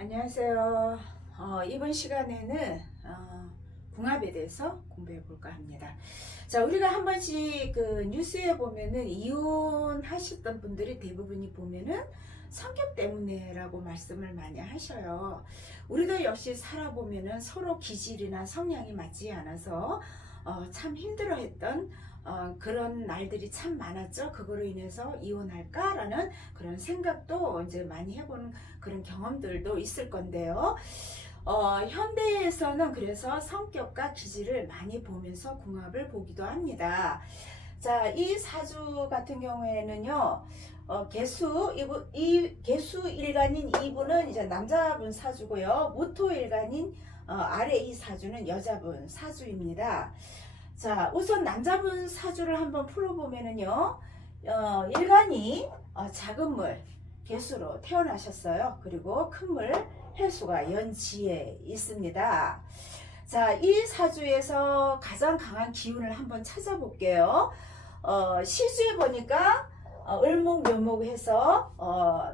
안녕하세요. 이번 시간에는 궁합에 대해서 공부해 볼까 합니다. 자, 우리가 한 번씩 그 뉴스에 보면은 이혼하셨던 분들이 대부분이 보면은 성격 때문에라고 말씀을 많이 하셔요. 우리도 역시 살아보면은 서로 기질이나 성향이 맞지 않아서 참 힘들어했던 그런 날들이 참 많았죠. 그거로 인해서 이혼할까라는 그런 생각도 이제 많이 해보는 그런 경험들도 있을 건데요. 현대에서는 그래서 성격과 기질을 많이 보면서 궁합을 보기도 합니다. 자, 이 사주 같은 경우에는요, 개수 일간인 이분은 이제 남자분 사주고요, 무토 일간인 아래 이 사주는 여자분 사주입니다. 자, 우선 남자분 사주를 한번 풀어보면은요, 일간이 작은 물, 개수로 태어나셨어요. 그리고 큰 물, 해수가 연지에 있습니다. 자, 이 사주에서 가장 강한 기운을 한번 찾아볼게요. 시주에 보니까 을목, 묘목 해서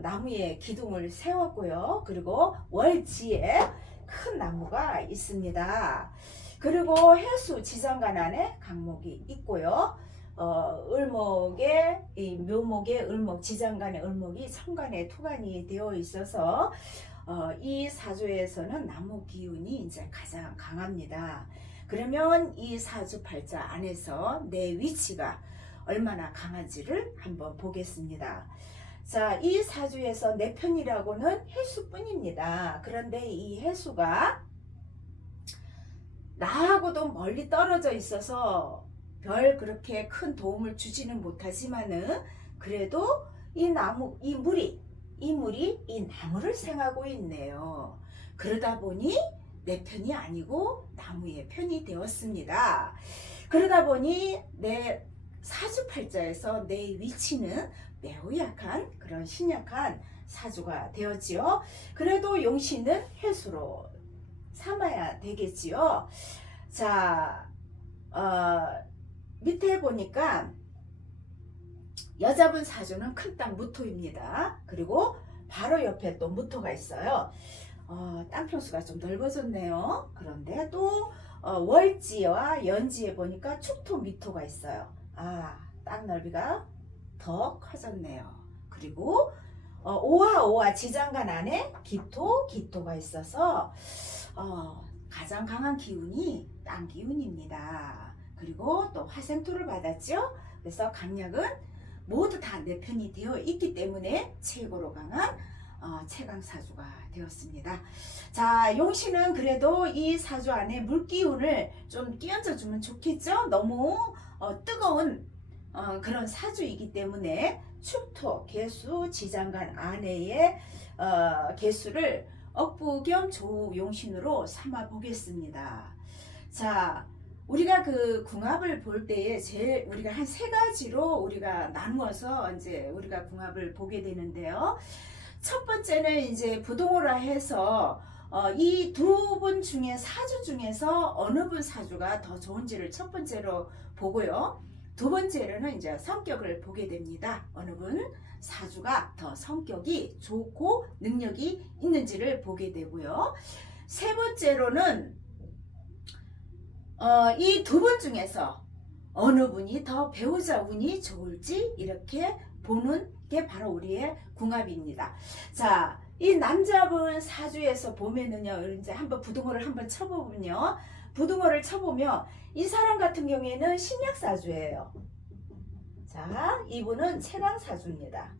나무에 기둥을 세웠고요. 그리고 월지에 큰 나무가 있습니다. 그리고 해수 지장간 안에 강목이 있고요. 을목에 이 묘목에 을목, 지장간에 을목이 천간에 토간이 되어 있어서 이 사주에서는 나무 기운이 이제 가장 강합니다. 그러면 이 사주 팔자 안에서 내 위치가 얼마나 강한지를 한번 보겠습니다. 자, 이 사주에서 내 편이라고는 해수뿐입니다. 그런데 이 해수가 나하고도 멀리 떨어져 있어서 별 그렇게 큰 도움을 주지는 못하지만은 그래도 이 물이 이 나무를 생하고 있네요. 그러다 보니 내 편이 아니고 나무의 편이 되었습니다. 그러다 보니 내 사주팔자에서 내 위치는 매우 약한 그런 신약한 사주가 되었지요. 그래도 용신은 해수로 삼아야 되겠지요. 자, 밑에 보니까 여자분 사주는 큰 땅 무토입니다. 그리고 바로 옆에 또 무토가 있어요. 땅 평수가 좀 넓어졌네요. 그런데 또 월지와 연지에 보니까 축토 미토가 있어요. 땅 넓이가 더 커졌네요. 그리고 오와 지장간 안에 기토가 있어서 가장 강한 기운이 땅 기운입니다. 그리고 또 화생토를 받았죠. 그래서 강약은 모두 다 내 편이 되어 있기 때문에 최고로 강한 최강사주가 되었습니다. 자, 용신은 그래도 이 사주 안에 물기운을 좀 끼얹어 주면 좋겠죠. 너무 뜨거운 그런 사주이기 때문에 축토, 개수, 지장간 안에의 개수를 억부 겸 조용신으로 삼아 보겠습니다. 자, 우리가 그 궁합을 볼 때에 우리가 한 세 가지로 우리가 나누어서 이제 우리가 궁합을 보게 되는데요. 첫 번째는 이제 부동호라 해서 이 두 분 중에 사주 중에서 어느 분 사주가 더 좋은지를 첫 번째로 보고요. 두 번째로는 이제 성격을 보게 됩니다. 어느 분 사주가 더 성격이 좋고 능력이 있는지를 보게 되고요. 세 번째로는 이 두 분 중에서 어느 분이 더 배우자 운이 좋을지 이렇게 보는 게 바로 우리의 궁합입니다. 자, 이 남자분 사주에서 보면은요, 이제 한번 부등호를 한번 쳐보면요, 부등호를 쳐보면 이 사람 같은 경우에는 신약사주예요. 자, 이분은 채강사주입니다.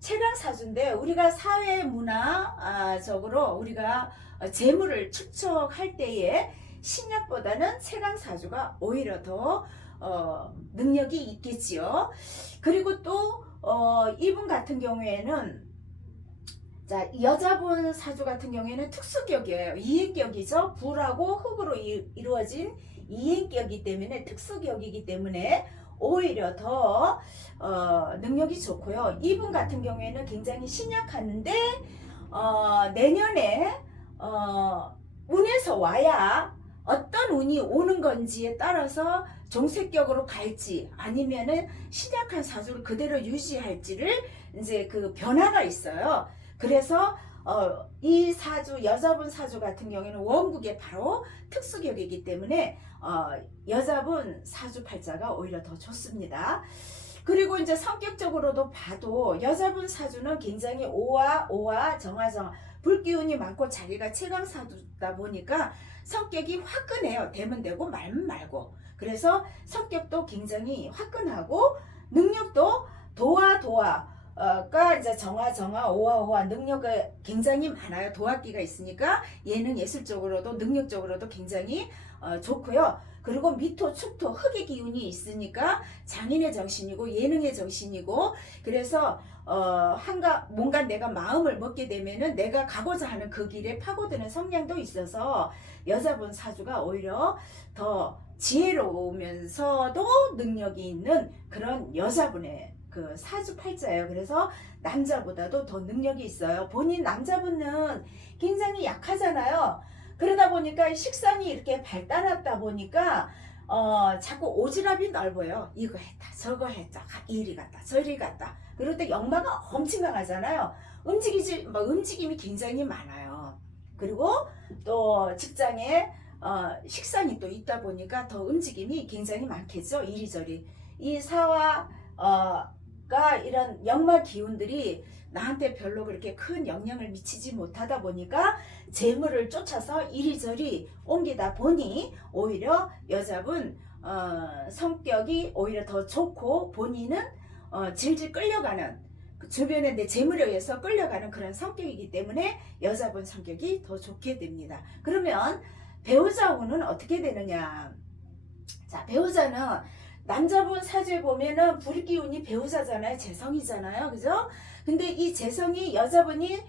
채강사주인데 우리가 사회 문화적으로 우리가 재물을 축적할 때에 신약보다는 채강사주가 오히려 더 능력이 있겠지요. 그리고 또 이분 같은 경우에는 자, 여자분 사주 같은 경우에는 특수격이에요. 이행격이죠. 불하고 흙으로 이루어진 이행격이기 때문에 특수격이기 때문에 오히려 더 능력이 좋고요. 이분 같은 경우에는 굉장히 신약한데 내년에 운에서 와야 어떤 운이 오는 건지에 따라서 종색격으로 갈지 아니면은 신약한 사주를 그대로 유지할지를 이제 그 변화가 있어요. 그래서 이 사주, 여자분 사주 같은 경우에는 원국의 바로 특수격이기 때문에 여자분 사주 팔자가 오히려 더 좋습니다. 그리고 이제 성격적으로도 봐도 여자분 사주는 굉장히 오와 정화 불기운이 많고 자기가 최강 사주다 보니까 성격이 화끈해요. 되면 되고 말면 말고. 그래서 성격도 굉장히 화끈하고 능력도 도화가 이제 정화 오화 능력이 굉장히 많아요. 도화기가 있으니까 예능 예술적으로도 능력적으로도 굉장히 좋고요. 그리고 미토, 축토, 흑의 기운이 있으니까 장인의 정신이고 예능의 정신이고, 그래서 뭔가 내가 마음을 먹게 되면은 내가 가고자 하는 그 길에 파고드는 성향도 있어서 여자분 사주가 오히려 더 지혜로우면서도 능력이 있는 그런 여자분의 그 사주 팔자예요. 그래서 남자보다도 더 능력이 있어요. 본인 남자분은 굉장히 약하잖아요. 그러다 보니까 식상이 이렇게 발달했다 보니까 자꾸 오지랖이 넓어요. 이거 했다 저거 했다 이리 갔다 저리 갔다. 그럴 때 역마가 엄청 강하잖아요. 움직임이 굉장히 많아요. 그리고 또 직장에 식상이 또 있다 보니까 더 움직임이 굉장히 많겠죠. 이리저리. 이 사화가 이런 역마 기운들이 나한테 별로 그렇게 큰 영향을 미치지 못하다 보니까 재물을 쫓아서 이리저리 옮기다 보니 오히려 여자분 성격이 오히려 더 좋고 본인은 질질 끌려가는, 주변에 내 재물에 의해서 끌려가는 그런 성격이기 때문에 여자분 성격이 더 좋게 됩니다. 그러면 배우자 운은 어떻게 되느냐? 자, 배우자는 남자분 사주에 보면은 불기운이 배우자잖아요. 재성이잖아요. 그죠? 근데 이 재성이 여자분이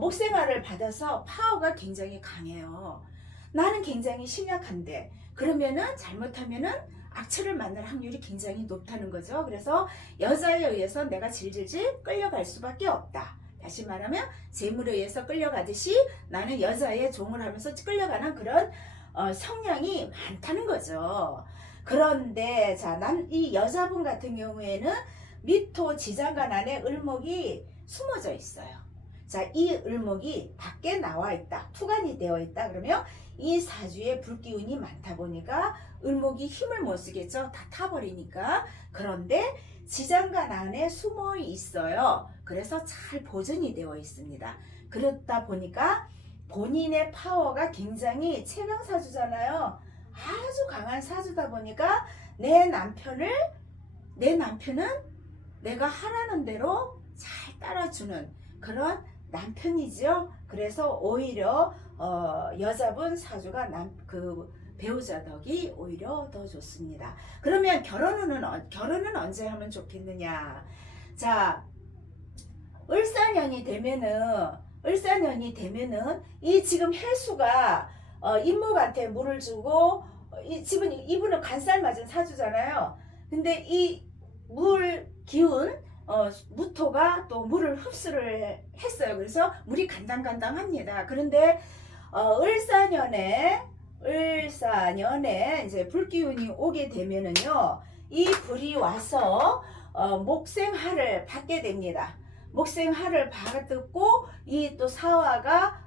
목생활을 받아서 파워가 굉장히 강해요. 나는 굉장히 심약한데 그러면은 잘못하면은 악취를 만날 확률이 굉장히 높다는 거죠. 그래서 여자에 의해서 내가 질질질 끌려갈 수밖에 없다. 다시 말하면 재물에 의해서 끌려가듯이 나는 여자의 종을 하면서 끌려가는 그런 성향이 많다는 거죠. 그런데 자, 이 여자분 같은 경우에는 미토 지장간 안에 을목이 숨어져 있어요. 자, 이 을목이 밖에 나와 있다. 투간이 되어 있다. 그러면 이 사주에 불기운이 많다 보니까 을목이 힘을 못 쓰겠죠. 다 타버리니까. 그런데 지장간 안에 숨어 있어요. 그래서 잘 보존이 되어 있습니다. 그렇다 보니까 본인의 파워가 굉장히 최강 사주잖아요. 아주 강한 사주다 보니까 내 남편은 내가 하라는 대로 잘 따라주는 그런 남편이죠. 그래서 오히려 여자분 사주가 배우자 덕이 오히려 더 좋습니다. 그러면 결혼은 언제 하면 좋겠느냐? 자, 을사년이 되면은 이 지금 해수가 임목한테 물을 주고 이분은 간살 맞은 사주잖아요. 근데 이 물 기운 무토가 또 물을 흡수를 했어요. 그래서 물이 간당간당합니다. 그런데 을사년에 이제 불기운이 오게 되면은요, 이 불이 와서 목생화를 받게 됩니다. 목생화를 받고 이 또 사화가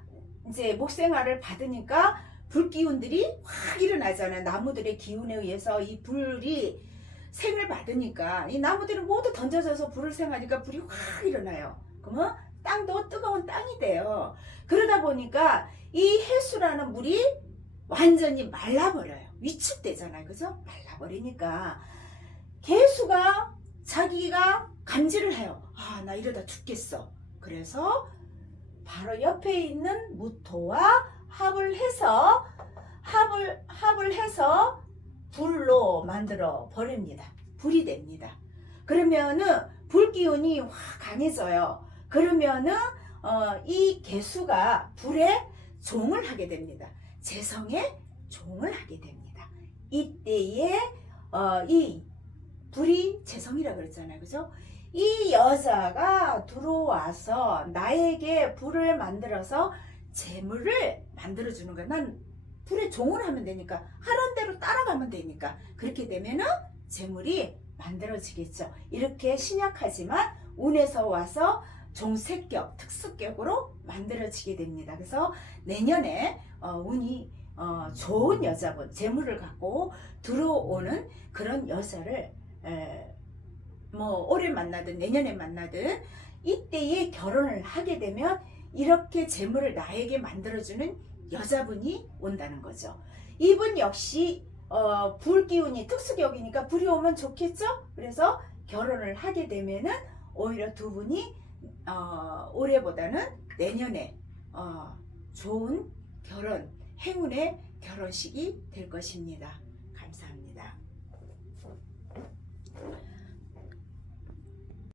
이제 목생화를 받으니까 불기운들이 확 일어나잖아요. 나무들의 기운에 의해서 이 불이 생을 받으니까 이 나무들은 모두 던져져서 불을 생하니까 불이 확 일어나요. 그러면 땅도 뜨거운 땅이 돼요. 그러다 보니까 이 해수라는 물이 완전히 말라버려요. 위축되잖아요. 그죠? 말라버리니까 개수가 자기가 감지를 해요. 아, 나 이러다 죽겠어. 그래서 바로 옆에 있는 무토와 합을 해서 불로 만들어 버립니다. 불이 됩니다. 그러면은 불기운이 확 강해져요. 그러면은 이 개수가 불의 종을 하게 됩니다. 재성의 종을 하게 됩니다. 이때에 이 불이 재성이라 그랬잖아요. 그죠? 이 여자가 들어와서 나에게 불을 만들어서 재물을 만들어주는 거야. 난 불의 종을 하면 되니까, 하는 대로 따라가면 되니까, 그렇게 되면은 재물이 만들어지겠죠. 이렇게 신약하지만 운에서 와서 종색격, 특수격으로 만들어지게 됩니다. 그래서 내년에 운이 좋은 여자분, 재물을 갖고 들어오는 그런 여자를 뭐 올해 만나든 내년에 만나든 이때에 결혼을 하게 되면 이렇게 재물을 나에게 만들어주는 여자분이 온다는 거죠. 이분 역시 불기운이 특수격이니까 불이 오면 좋겠죠? 그래서 결혼을 하게 되면은 오히려 두 분이 올해보다는 내년에 좋은 결혼, 행운의 결혼식이 될 것입니다.